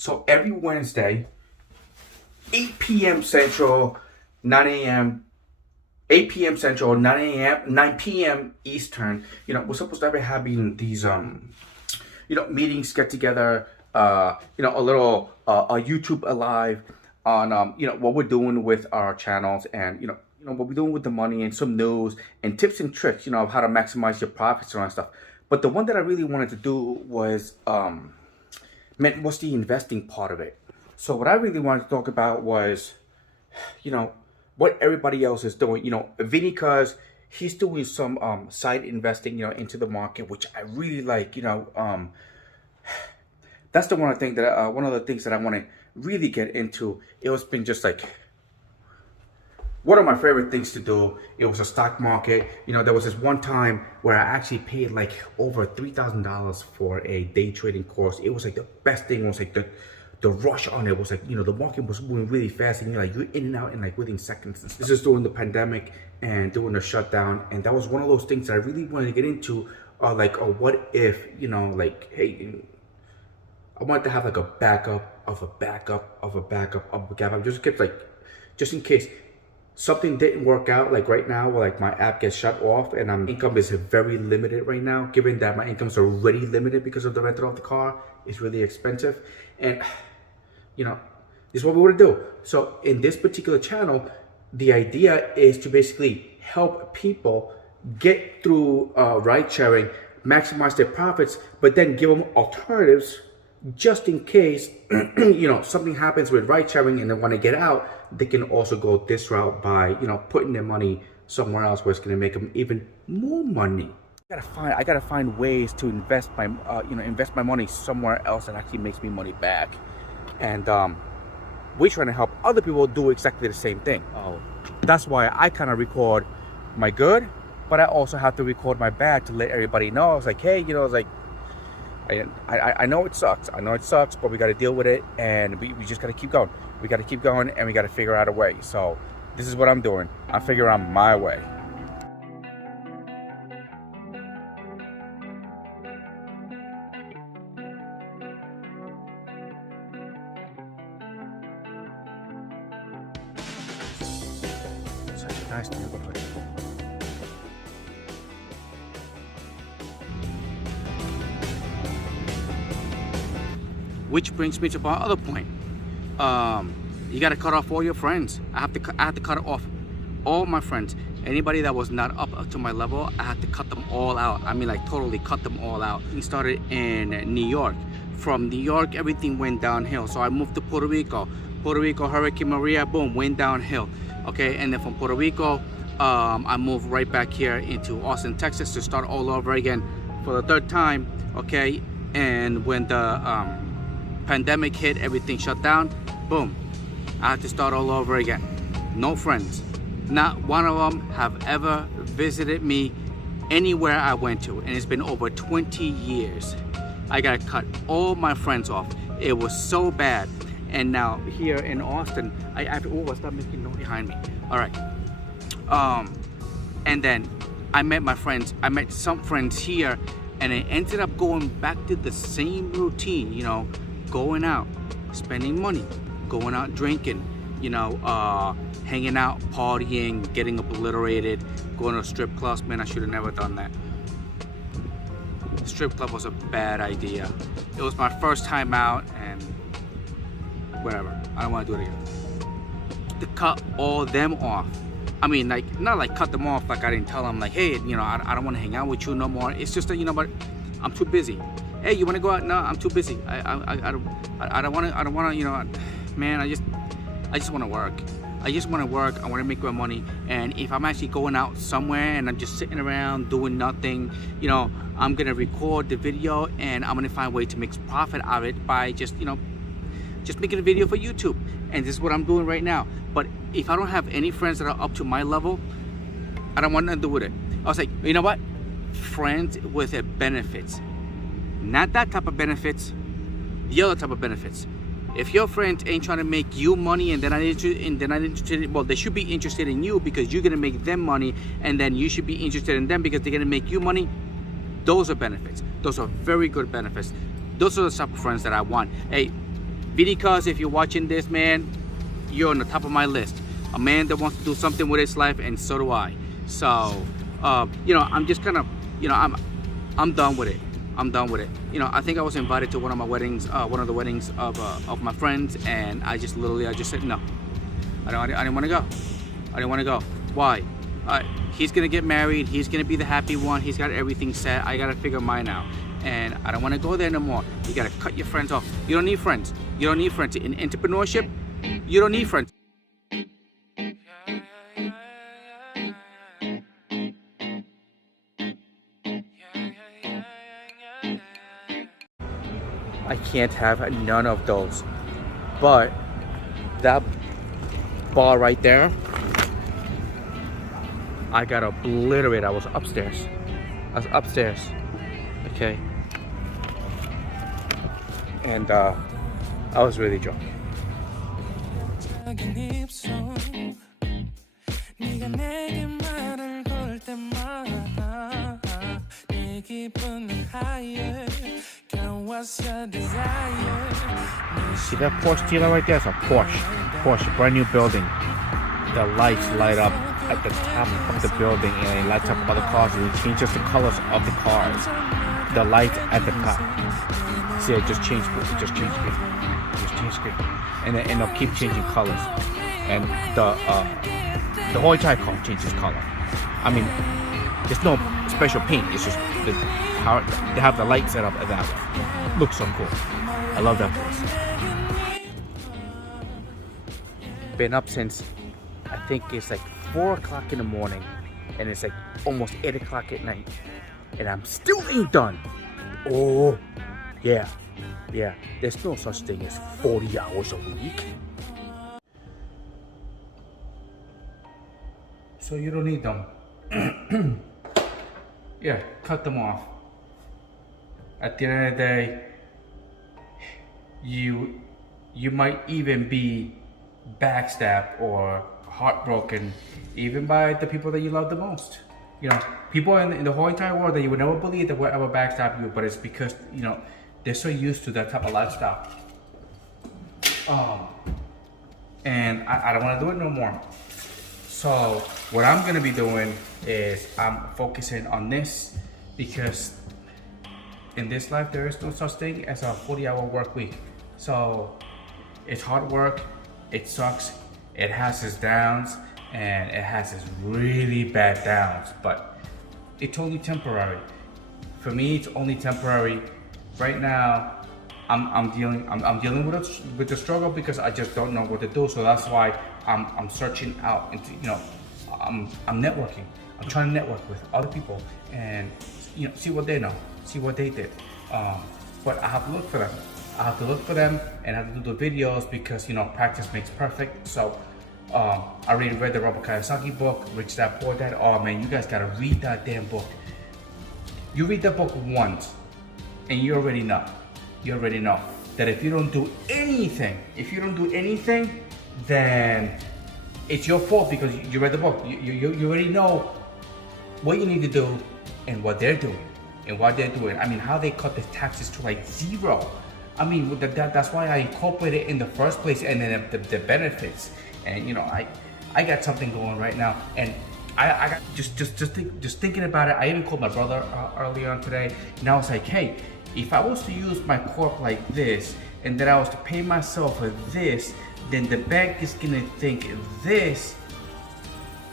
So every Wednesday, 8 p.m. Central, 9 a.m. 8 p.m. Central, 9 a.m. 9 p.m. Eastern. We're supposed to be having these meetings, get together, a little a YouTube live on what we're doing with our channels, and what we're doing with the money, and some news and tips and tricks, of how to maximize your profits and all that stuff. But the one that I really wanted to do was what's the investing part of it. So what I really wanted to talk about was, what everybody else is doing. Vinny, cause he's doing some side investing, into the market, which I really like. That's the one thing that one of the things that I want to really get into. It was been just like one of my favorite things to do. It was a stock market. There was this one time where I actually paid like over $3,000 for a day trading course. It was like the best thing. It was like the rush on it was like, the market was moving really fast, and you're in and out in like within seconds. This is during the pandemic and during the shutdown, and that was one of those things that I really wanted to get into. What if, hey, I wanted to have like a backup of a backup of a backup of a backup, just in case something didn't work out. Like right now, where like my app gets shut off and income is very limited right now, given that my income's already limited because of the rental of the car. It's really expensive, and this is what we want to do. So in this particular channel, the idea is to basically help people get through ride sharing, maximize their profits, but then give them alternatives just in case something happens with ride sharing and they want to get out. They can also go this route by putting their money somewhere else where it's going to make them even more money. I gotta find ways to invest my invest my money somewhere else that actually makes me money back, and we're trying to help other people do exactly the same thing. That's why I kind of record my good, but I also have to record my bad to let everybody know. I was like, hey, I know it sucks. But we got to deal with it, and we just got to keep going. We got to keep going, and we got to figure out a way. So this is what I'm doing. I'm figuring out my way. Such a nice neighborhood. Which brings me to my other point. You gotta cut off all your friends. I have to cut off all my friends. Anybody that was not up to my level, I had to cut them all out. I mean, like totally cut them all out. We started in New York. From New York, everything went downhill. So I moved to Puerto Rico. Puerto Rico, Hurricane Maria, boom, went downhill. Okay, and then from Puerto Rico, I moved right back here into Austin, Texas to start all over again for the third time. Okay, and when the pandemic hit, everything shut down, boom, I had to start all over again. No friends. Not one of them have ever visited me anywhere I went to, and it's been over 20 years. I gotta cut all my friends off. It was so bad. And now here in Austin, I have to, stop making noise behind me. All right. And then I met my friends. I met some friends here, and I ended up going back to the same routine, going out, spending money, going out drinking, hanging out, partying, getting obliterated, going to strip clubs. Man, I should have never done that. The strip club was a bad idea. It was my first time out, and whatever. I don't want to do it again. To cut all them off. I mean, like, not like cut them off like I didn't tell them, like, hey, I don't want to hang out with you no more. It's just that, but I'm too busy. Hey, you want to go out? No, I'm too busy. I don't want to, man, I just want to work. I just want to work. I want to make my money. And if I'm actually going out somewhere and I'm just sitting around doing nothing, I'm going to record the video, and I'm going to find a way to make profit out of it by just making a video for YouTube. And this is what I'm doing right now. But if I don't have any friends that are up to my level, I don't want nothing to do with it. I was like, you know what? Friends with benefits. Not that type of benefits, the other type of benefits. If your friends ain't trying to make you money and they're not interested, well, they should be interested in you because you're gonna make them money, and then you should be interested in them because they're gonna make you money. Those are benefits. Those are very good benefits. Those are the type of friends that I want. Hey, Because if you're watching this, man, you're on the top of my list. A man that wants to do something with his life, and so do I. So, you know, I'm just kind of, you know, I'm done with it. I'm done with it. You know, I think I was invited to one of my weddings, one of the weddings of my friends, and I just said no. I didn't want to go. I didn't want to go. Why? He's gonna get married. He's gonna be the happy one. He's got everything set. I gotta figure mine out, and I don't want to go there no more. You gotta cut your friends off. You don't need friends. You don't need friends in entrepreneurship. You don't need friends. I can't have none of those. But that bar right there, I got obliterated. I was upstairs. Okay. And I was really drunk. See that Porsche dealer right there? It's a Porsche, brand new building. The lights light up at the top of the building, and it lights up other cars, and it changes the colors of the cars. The lights at the top. See, it just changed screen. And it'll keep changing colors. And the whole entire car changes color. I mean, there's no special paint. It's just how they have the light set up that way. Looks so cool. I love that place. Been up since, I think it's like 4 o'clock in the morning, and it's like almost 8 o'clock at night, and I'm still ain't done. Oh, yeah. There's no such thing as 40 hours a week. So you don't need them. Yeah, cut them off. At the end of the day, you might even be backstabbed or heartbroken even by the people that you love the most. You know, people in the whole entire world that you would never believe that would ever backstab you, but it's because, you know, they're so used to that type of lifestyle. And I don't want to do it no more. So what I'm gonna be doing is I'm focusing on this, because in this life there is no such thing as a 40-hour work week. So it's hard work, it sucks, it has its downs, and it has its really bad downs, but it's only temporary. For me, it's only temporary. Right now, I'm dealing with the struggle because I just don't know what to do. So that's why I'm searching out into, you know, I'm networking. I'm trying to network with other people and, you know, see what they know, see what they did. But I have to look for them. I have to do the videos because, you know, practice makes perfect. So I already read the Robert Kiyosaki book, Rich Dad Poor Dad. Oh man, you guys gotta read that damn book. You read that book once, and you already know that if you don't do anything, then it's your fault because you read the book. You already know what you need to do and what they're doing I mean, how they cut the taxes to like zero. I mean, that's why I incorporated it in the first place, and then the benefits. And you know, I got something going right now, and I got just thinking about it. I even called my brother earlier on today, and I was like, hey, if I was to use my corp like this, and then I was to pay myself for this, then the bank is gonna think this,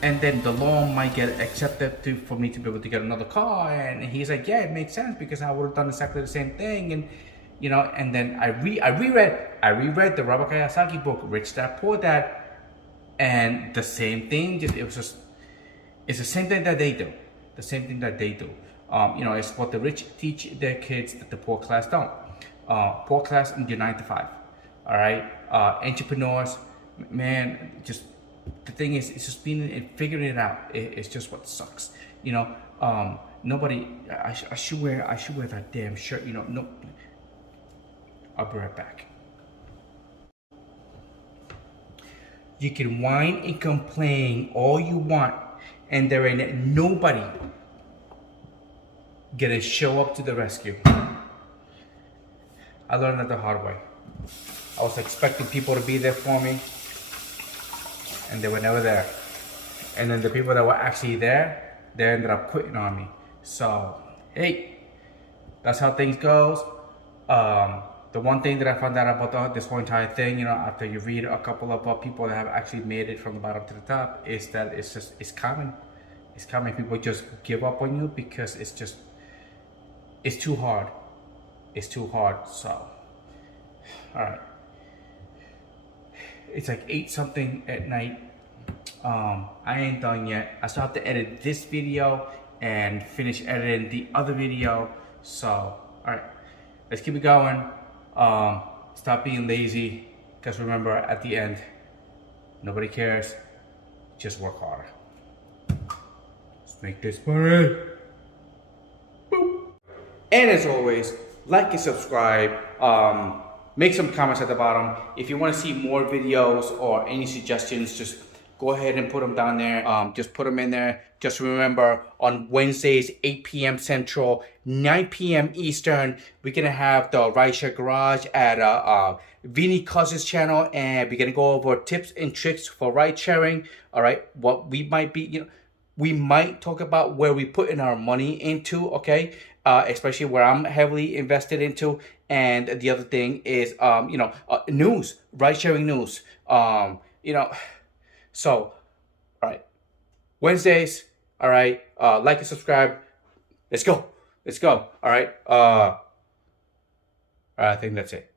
and then the loan might get accepted for me to be able to get another car. And he's like, yeah, it makes sense because I would have done exactly the same thing. And you know, and then I reread the Robert Kiyosaki book, Rich Dad Poor Dad, and the same thing. It's the same thing that they do. You know, it's what the rich teach their kids that the poor class don't. Poor class do 9 to 5. All right, entrepreneurs, man, just the thing is, it's just being and figuring it out. It's just what sucks. You know, nobody. I should wear that damn shirt. You know, no. I'll be right back. You can whine and complain all you want, and there ain't nobody gonna show up to the rescue. I learned that the hard way. I was expecting people to be there for me, and they were never there. And then the people that were actually there, they ended up quitting on me. So, hey, that's how things goes. The one thing that I found out about this whole entire thing, you know, after you read a couple of people that have actually made it from the bottom to the top, is that it's common. It's common. People just give up on you because it's too hard. It's too hard. So, all right. It's like 8 something at night. I ain't done yet. I still have to edit this video and finish editing the other video. So, all right, let's keep it going. Stop being lazy, because remember, at the end, nobody cares. Just work harder. Let's make this money. Boop. And as always, like and subscribe. Make some comments at the bottom. If you want to see more videos or any suggestions, just go ahead and put them down there. Just put them in there. Just remember, on Wednesdays, 8 p.m. Central, 9 p.m. Eastern, we're going to have the Rideshare Garage at Vinny Cuz's channel, and we're going to go over tips and tricks for ride sharing. All right, what we might be, you know, we might talk about where we put in our money into, okay? Especially where I'm heavily invested into. And the other thing is, news, ride sharing news. So, all right, Wednesdays, all right, like and subscribe. Let's go. All right. I think that's it.